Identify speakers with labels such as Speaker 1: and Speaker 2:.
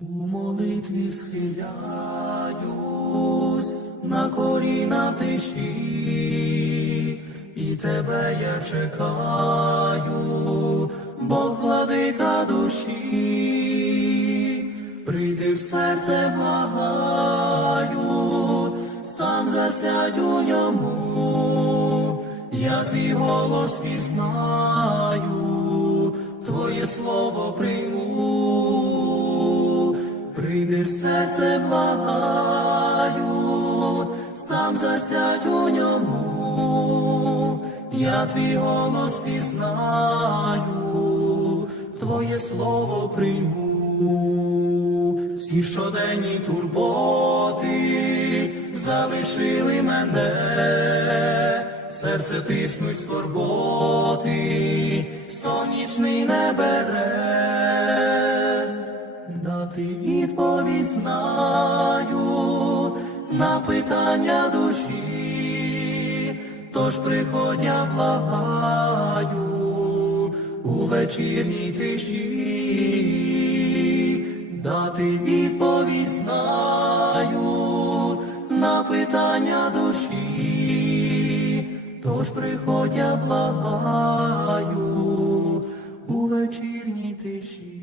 Speaker 1: У молитві схиляюсь на коліна в тиші, і тебе я чекаю, Бог владика душі, прийди в серце, благаю, сам засядь у ньому, я твій голос пізнаю, Прийди серце благаю, сам засядь у ньому, я твій голос пізнаю, твоє слово прийму, всі щоденні турботи залишили мене, серце тиснуть скорботи, сонячний не бере. Дати знаю на питання душі, тож приходь я благаю у вечірній тиші, дати відповідь знаю на питання душі, тож приходь я благаю у вечірній тиші.